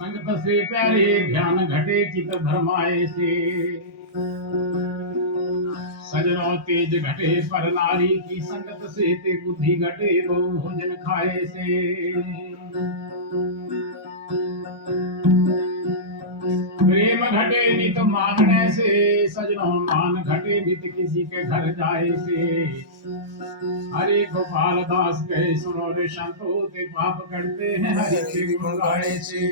संगत से प्यारे ध्यान घटे चित भरमाए से सजनो तेज घटे पर नारी की संगत से ते बुद्धि घटे बहु भोजन खाए से प्रेम घटे नित मांगने से सजनो मान घटे नित किसी के घर जाए से हरे गोपाल दास कहे सुनो रे संतो ते पाप करते हैं हरि के गुण गाए से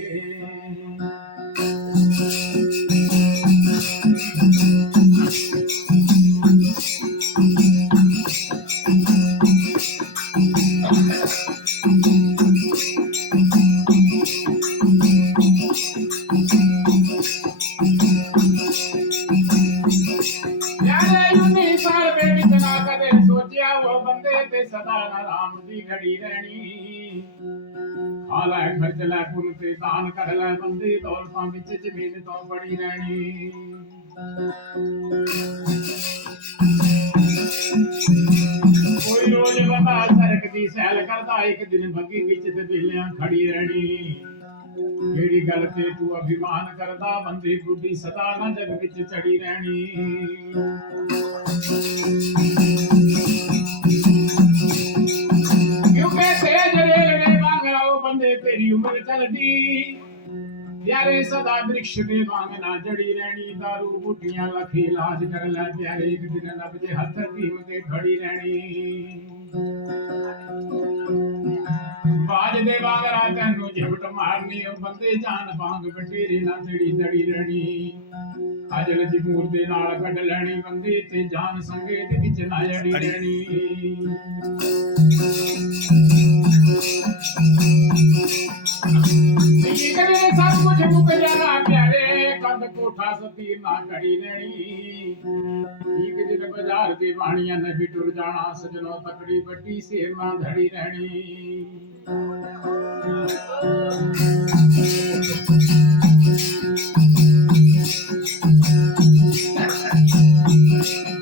सदा राम दी घड़ी रहनी खाला खर्च लै पुल ते दान कर लै बंदे दौलतां विच जमीन तो बड़ी रहनी कोई रोज बंदा सड़क दी सैल करदा एक दिन बग्गी विच ते बेलियां खड़ी रहनी जेड़ी गल ते तू अभिमान करदा बंदे बुढ़ी सदा ना जग विच चढ़ी रहनी तेरी उम्र चलती प्यारे सदा वृक्ष दे मांगना जड़ी रहनी दारू बूटियां लख इलाज कर ले प्यारे एक दिन नबजे हथ भीम के खड़ी रहनी बाज दे बागरा तेनू झपट मारनी बंदे जान बांग बटेरे ना तेरी दड़ी रहनी अजल जमूर दे नाल कढ लैनी बंदे ते जान संगे दे विच ना जड़ी रहनी सब कुछ मुक जाना प्यारे कंध कोठा सती ना कड़ी रहनी एक दिन बाजार की बाणियां ने भी टुर जाना सजनो तकड़ी बट्टी सेर ना धड़ी रहनी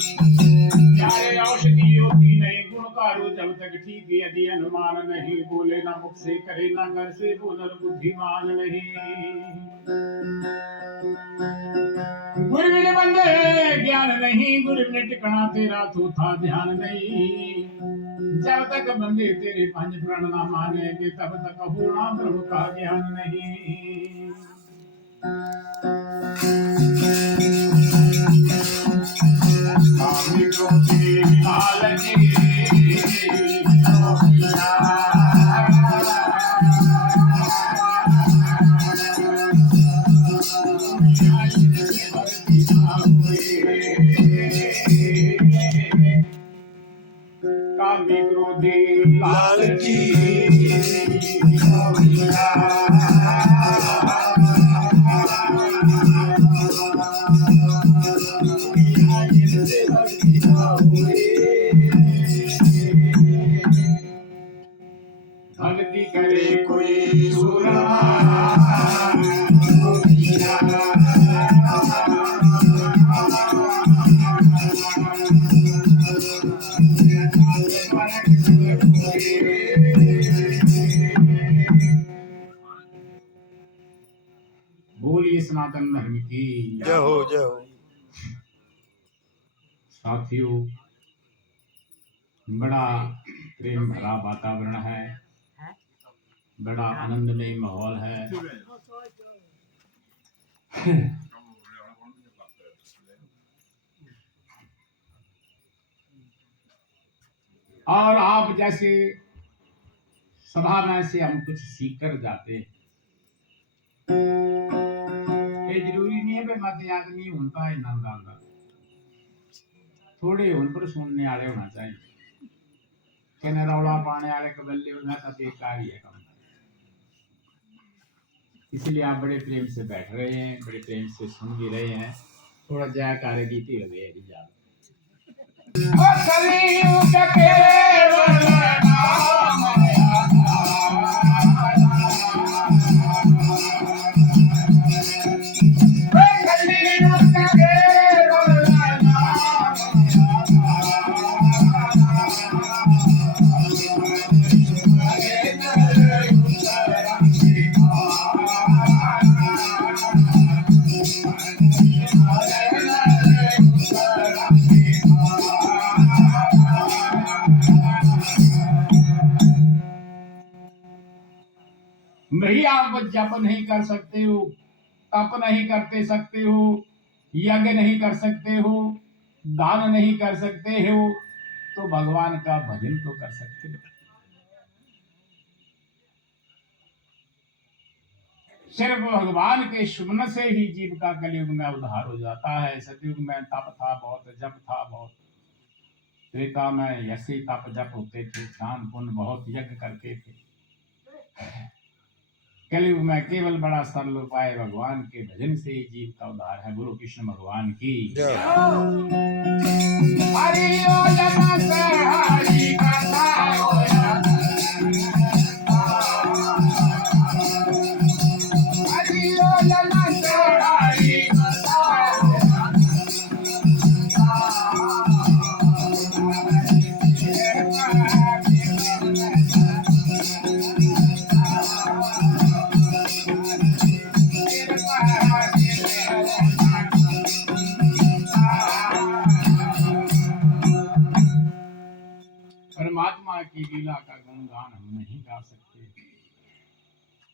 प्यारे औषधि होती नहीं गुणकारो जब तक ठीक यदि अनुमान नहीं बोले ना मुख से करे ना घर से बोलर बुद्धिमान नहीं गुरु ने बंदे ज्ञान नहीं गुरु ने टिकना तेरा तो था ध्यान नहीं जब तक बंदे तेरे पंच प्रण ना मानेंगे तब तक होना ब्रह्म का ज्ञान नहीं कामी क्रोधी लालची भक्ति करे कोई सूरमा बोलिए सनातन धर्म की जय हो जय हो। साथियों बड़ा प्रेम भरा वातावरण है बड़ा आनंदमय माहौल है और आप जैसे सभा में से हम कुछ सीख कर जाते हैं ये जरूरी नहीं है भाई मत आदमी होता है नंदा थोड़े उन पर सुनने वाले होना चाहिए कहने रौला पाने वाले कबल्ले होना तो बेकार ही है काम इसलिए आप बड़े प्रेम से बैठ रहे हैं बड़े प्रेम से सुन भी रहे हैं थोड़ा जयकारे दीती हुए भई आप जप नहीं कर सकते हो, तप नहीं करते सकते हो, यज्ञ नहीं कर सकते हो, दान नहीं कर सकते हो, तो भगवान का भजन तो कर सकते हो। सिर्फ भगवान के सुमन से ही जीव का कलयुग में उद्धार हो जाता है। सतयुग में तप था बहुत, जप था बहुत, त्रेता में ऐसे तप जप होते थे, दान पुण्य बहुत, यज्ञ करते थे। कलयुग में केवल बड़ा सरल उपाय भगवान के भजन से ही जीव का उद्धार है। बोलो कृष्ण भगवान की जय। हरि परमात्मा की लीला का गुणगान हम नहीं गा सकते।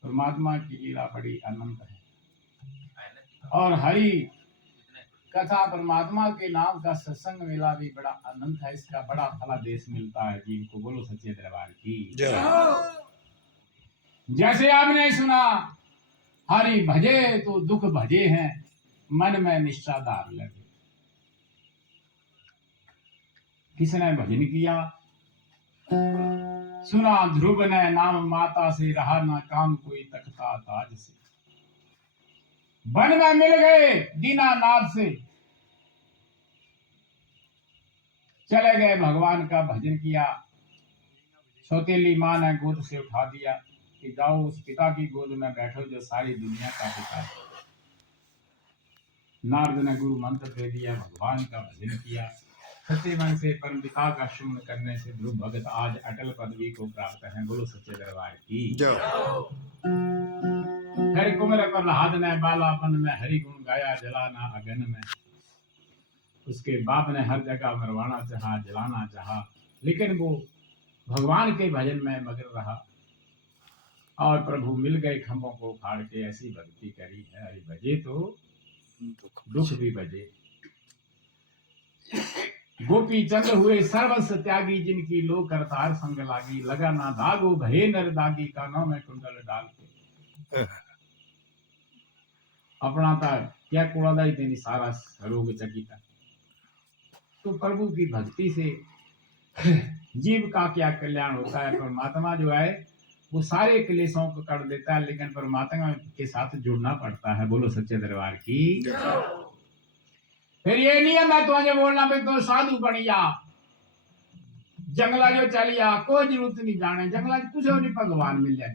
परमात्मा की लीला बड़ी अनंत है और हरि कथा परमात्मा के नाम का सत्संग मेला भी बड़ा अनंत है। इसका बड़ा फलादेश मिलता है जीव को। बोलो सच्चे दरबार की जैसे आपने सुना हरि भजे तो दुख भजे हैं, मन में निष्ठादार लगे। किसने भजन किया? सुना ध्रुव ने नाम माता से, रहा ना काम कोई तख्ता ताज से। वन में मिल गए दीनानाथ से, चले गए भगवान का भजन किया। सौतेली माँ ने गोद से उठा दिया कि जाओ उस पिता की गोद में बैठो जो सारी दुनिया का पिता है। नारद ने गुरु मंत्र दे दिया, भगवान का भजन किया। सच्चे मन से परम पिता का सुमन करने से ध्रुव भगत आज अटल पदवी को प्राप्त है। बोलो सच्चे दरबार की हरि कुमर प्रहलाद ने बालापन में हरि गुण गाया, जलाना अगन में। उसके बाप ने हर जगह मरवाना चाहा, जलाना चाहा, लेकिन वो भगवान के भजन में मगन रहा और प्रभु मिल गए खंभों को उखाड़ के। ऐसी भक्ति करी है, हरि भजे तो दुख भी भजे। गोपी चंद्र हुए सर्वस्व त्यागी, जिनकी लो करतार संग लागी। लगा ना दागो भये नर दागी, कानों में कुंडल डाल के। अपना था क्या कुड़ादाई तेनी सारा रोग चकिता। तो प्रभु की भक्ति से जीव का क्या कल्याण होता है। परमात्मा जो है वो सारे क्लेशों को कर देता है, लेकिन परमात्मा के साथ जुड़ना पड़ता है। बोलो सच्चे दरबार की। फिर ये नियम है तुझे बोलना भी तो साधु बन जा, जंगला जो चलिया कोई जरूरत नहीं जाने, जंगला कुछ नहीं भगवान मिल जाए।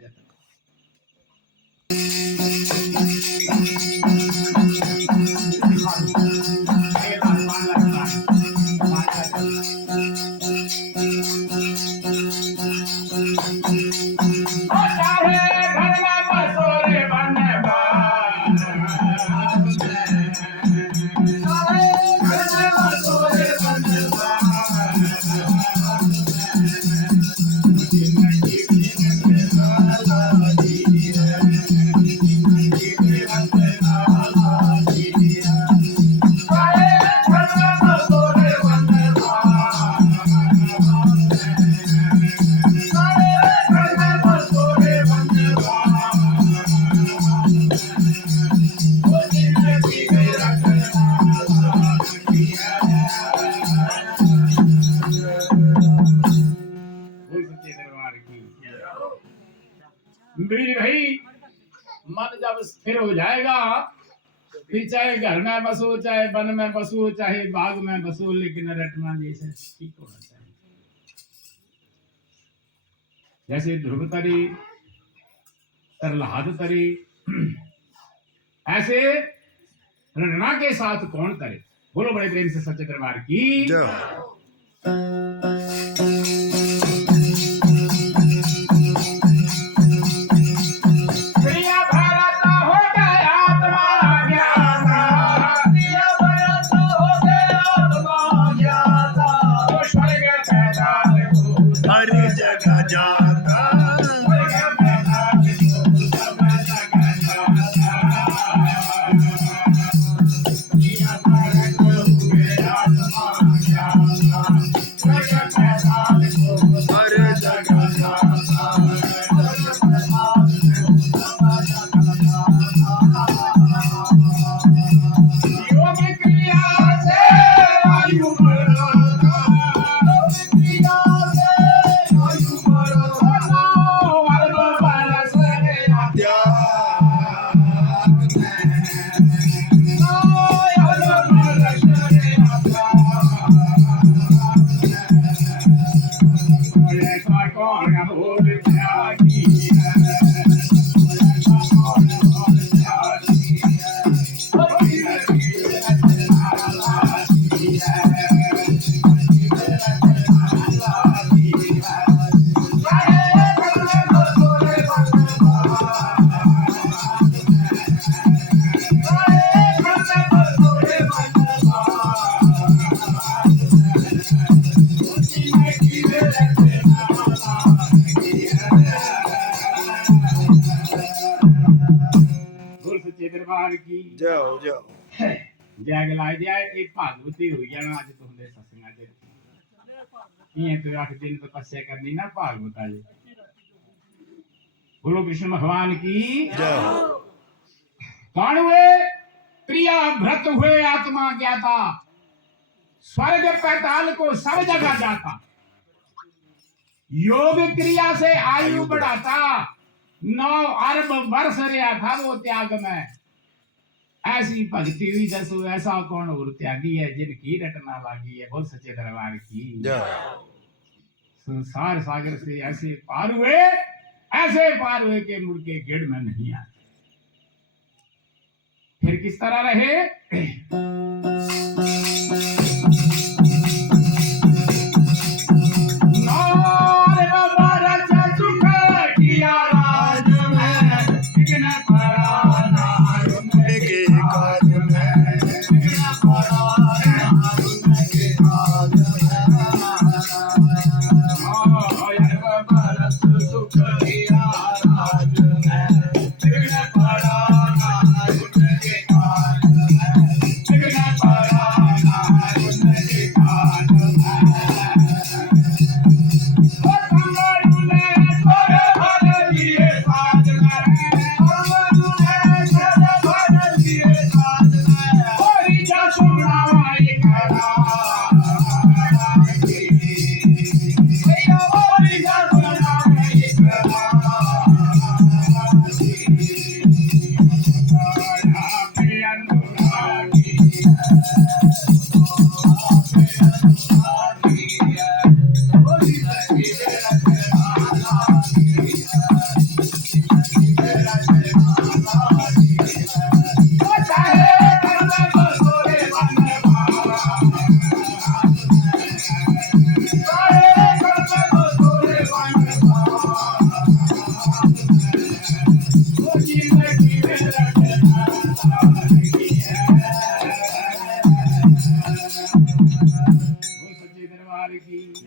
भाई मन जब स्थिर हो जाएगा, फिर चाहे घर में बसो, चाहे वन में बसो, चाहे बाग में बसो, लेकिन रटना जैसे ठीक होना चाहिए। जैसे ध्रुव तरी, प्रहलाद तरी, ऐसे रटना के साथ कौन करे। बोलो बड़े प्रेम से सच्चे दरबार की। सच्चे दरबार की जाओ जाओ जय गलाय जय एक भागवती हुई जाना अज तुमने सत्संगा च इं तो 8 दिन तपस्या करनी ना भागवता जी बोलो कृष्ण भगवान की जाओ कौन हुए प्रिया भ्रत हुए आत्मा ज्ञाता स्वर्ग पैताल को सब जगह जाता योग क्रिया से आयु बढ़ाता 9 अरब वर्ष रहा था वो त्याग में ऐसी भक्ति हुई दसो ऐसा कौन और त्यागी है जिनकी रटना लागी है बोल सच्चे दरबार की संसार सागर से ऐसे पार हुए के मुड़ के गेड़ में नहीं आते फिर किस तरह रहे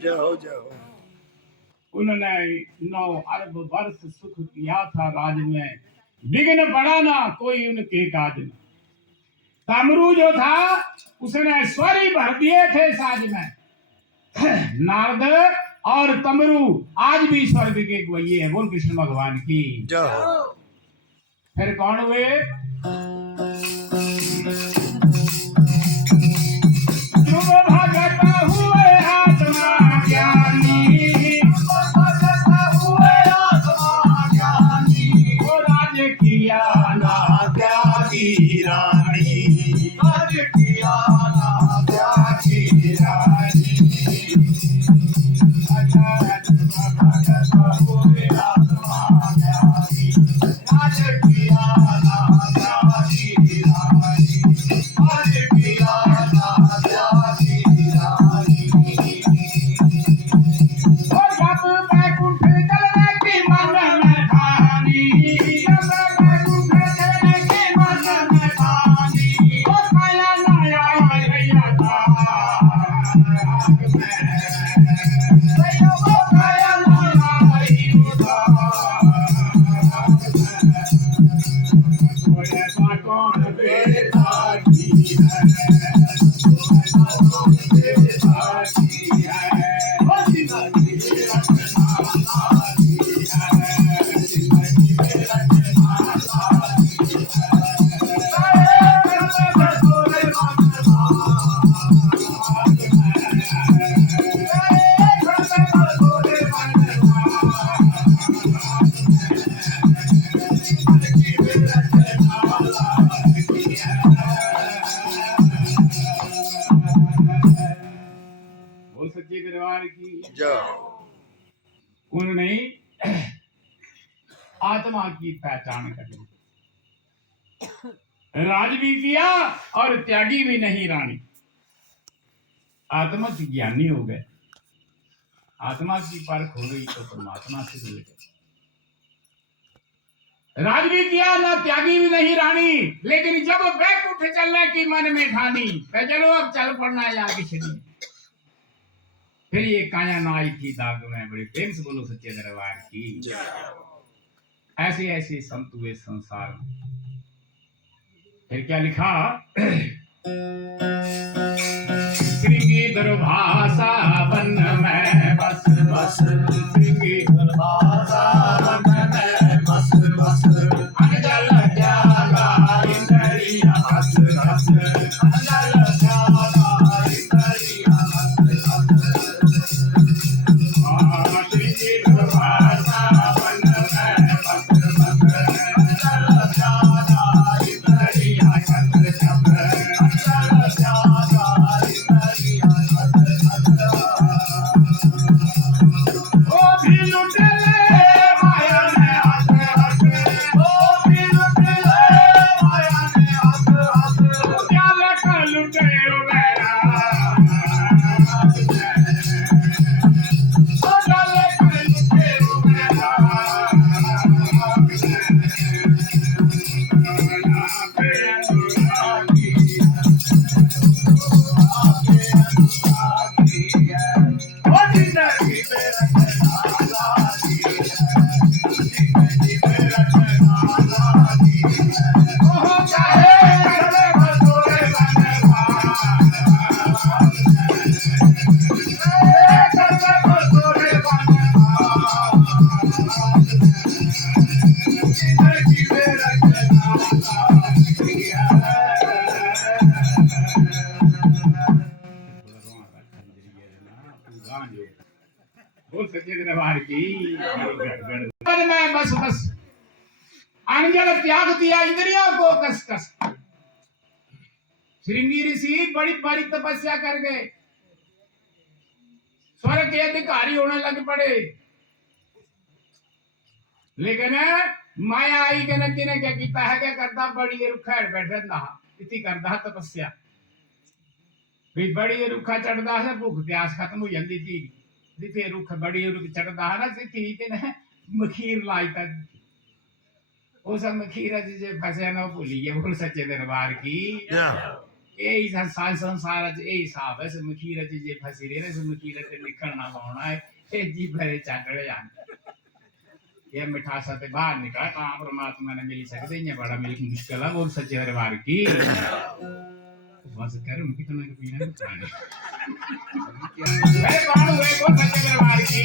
जाओ जाओ उन्होंने 9 अरब वर्ष सुख किया था राज में विघ्न पड़ा ना कोई उनके काज में तमरू जो था उसने स्वर ही भर दिए थे साज में नारद और तमरू आज भी स्वर्ग के गवैये हैं बोल कृष्ण भगवान की जाओ फिर कौन हुए ध्रुव भगत हुए आत्मा ज्ञानी वो राज किया ना त्यागी रानी राज किया ना त्यागी रानी उन्होंने आत्मा की पहचान कर ली राज भी किया और त्यागी भी नहीं रानी आत्मा की ज्ञानी हो गए आत्मा की परख हो गई तो परमात्मा से जुड़ गए राज भी किया ना त्यागी भी नहीं रानी लेकिन जब बैकुंठ चलने की मन में ठानी तो चलो अब चल पड़ना है आगे चलिए फिर ये काया नाई की दाग में बड़े प्रेम से बोलो सच्चे दरबार की ऐसे ऐसे संत हुए संसार में फिर क्या लिखा? श्रृंगी दुर्भाषा वन में बस बस, श्रृंगी दुर्भाषा वन में बस बस, अंजल जागा इंद्रिया हस हस, अंजल जागा इंद्रिया हस हस। श्रृंगी दुर्भाषा वन में बस बस, अंजल जागा इंद्रिया हस हस, अंजल जागा इंद्रिया हस हस। ओ भी लुटेले माया में हंस हंस, ओ भी लुटेले माया में हंस हंस, क्या लेकर लुटे ओ मेरा, ओ क्या लेकर लुटे ओ मेरा, ओ जिंदगी बोल सच्चे दरबार की। पद में बस बस, अंजल त्याग दिया इंद्रियों को कस कस। श्रृंगी ऋषि बड़ी बड़ी तपस्या कर गए, स्वर्ग के अधिकारी होने लग पड़े, लेकिन माया आई के नक्की ने क्या किया है, क्या करता बड़ी देर खैर बैठे रहा, इतनी करता तपस्या, फिर बड़ी देर रुखा चढ़ता है, भूख प्यास खत्म हो जाती थी, जिथे रुख बड़ी रुख चढ़ता है ना, जिथे इतने मखीर लाई तक वो सब मखीर जिसे फंसे ना भूली है। बोल सच्चे दरबार की। यही संसार यही हिसाब है, मखीर जे फंसी रहे ना, मखीर ते निकलना पाना है, जी भरे चाटड़े जान ये मिठासा ते बाहर निकला, कहाँ परमात्मा ने मिल सकते हैं, बड़ा मिल मुश्किल है। बोल सच्चे दरबार की। बस कर कितना के पीना पानी अरे कौन हुए? बोल सच्चे दरबार की।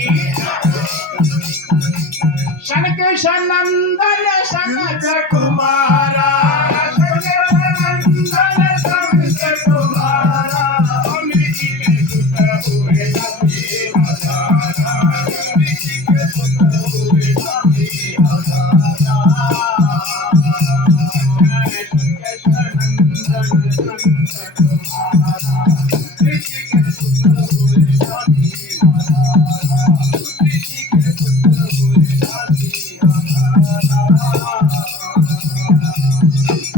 शनक शनंदन शनक कुमारा, शनक शनंदन शनक कुमारा, अमृति में सुत हुए सभी हजारा, अमृति में सुत हुए सभी हजारा। शनक शनंदन शनक कुमारा, अमृति में सुत हुए सभी हजारा, अमृति में सुत हुए सभी हजारा।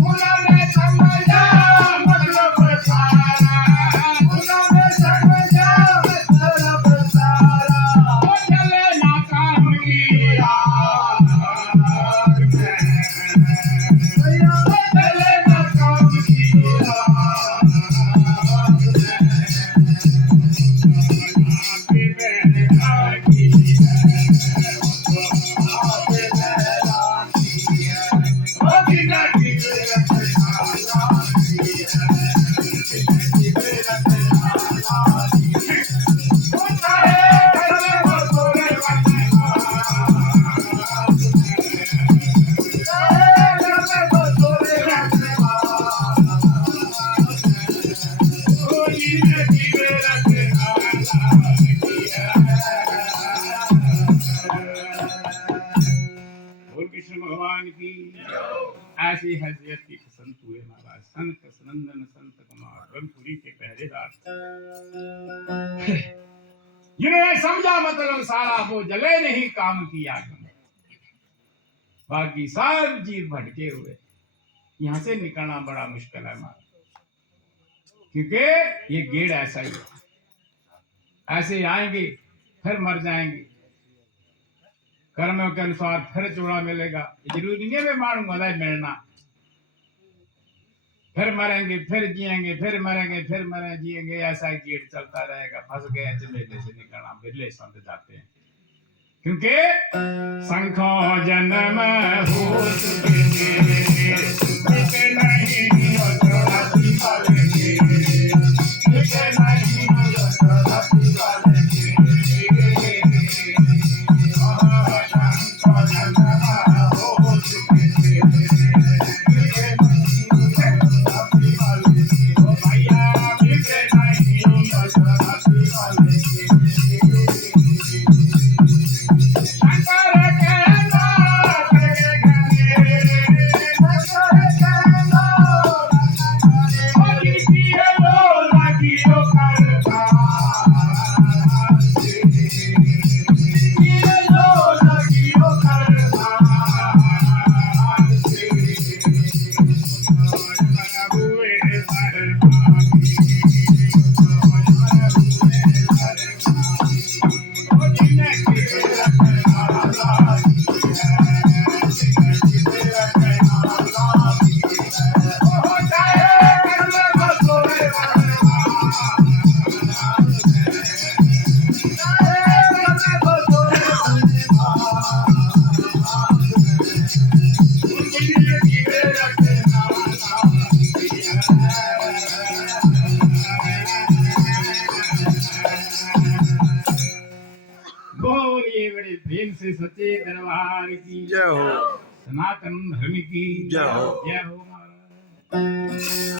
उन्होंने समझा मतलब सारा, उन्होंने समझा मतलब सारा, वो चले ना काम किया, वो चले ना काम किया, भगवान की। ऐसी हैसियत की संत हुए महाराज, संत सनंदन संत कुमार ब्रह्मपुरी के पहरेदार, जिन्होंने समझा मतलब सारा, वो जले नहीं काम की आग में, बाकी सब जीव भटके हुए। यहाँ से निकलना बड़ा मुश्किल है महाराज, क्योंकि ये गेड़ ऐसा ही है, ऐसे आएंगे फिर मर जाएंगे, कर्मों के अनुसार फिर चूड़ा मिलेगा। जरूरी नहीं है मारूंगा मिलना, फिर मरेंगे फिर जिएंगे, फिर मरेंगे फिर मरे जिएंगे, ऐसा गेट चलता रहेगा। फंस गए मेले से निकलना बिरले संत जाते हैं, क्योंकि शंखो जन्म हो चुके नहीं लाल की जय हो सनातन धर्म की जय हो। जय हो।